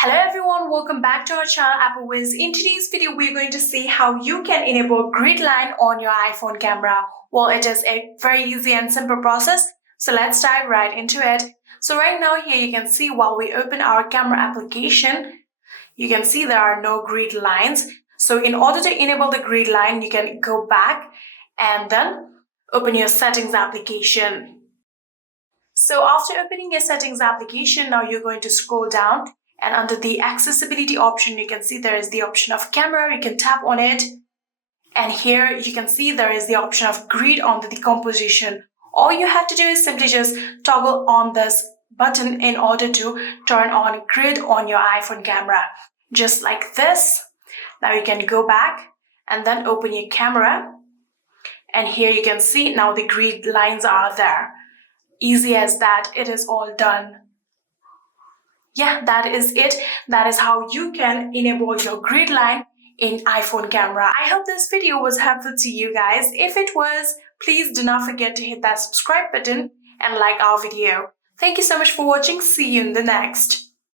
Hello everyone, welcome back to our channel Apple Wiz. In today's video, we're going to see how you can enable grid line on your iPhone camera. Well, it is a very easy and simple process, so let's dive right into it. So right now here you can see while we open our camera application, you can see there are no grid lines. So in order to enable the grid line, you can go back and then open your settings application. So after opening your settings application, now you're going to scroll down. And under the accessibility option, you can see there is the option of camera. You can tap on it. And here you can see there is the option of grid under the composition. All you have to do is simply just toggle on this button in order to turn on grid on your iPhone camera. Just like this. Now you can go back and then open your camera. And here you can see now the grid lines are there. Easy as that, it is all done. Yeah, that is it. That is how you can enable your grid line in iPhone camera. I hope this video was helpful to you guys. If it was, please do not forget to hit that subscribe button and like our video. Thank you so much for watching. See you in the next.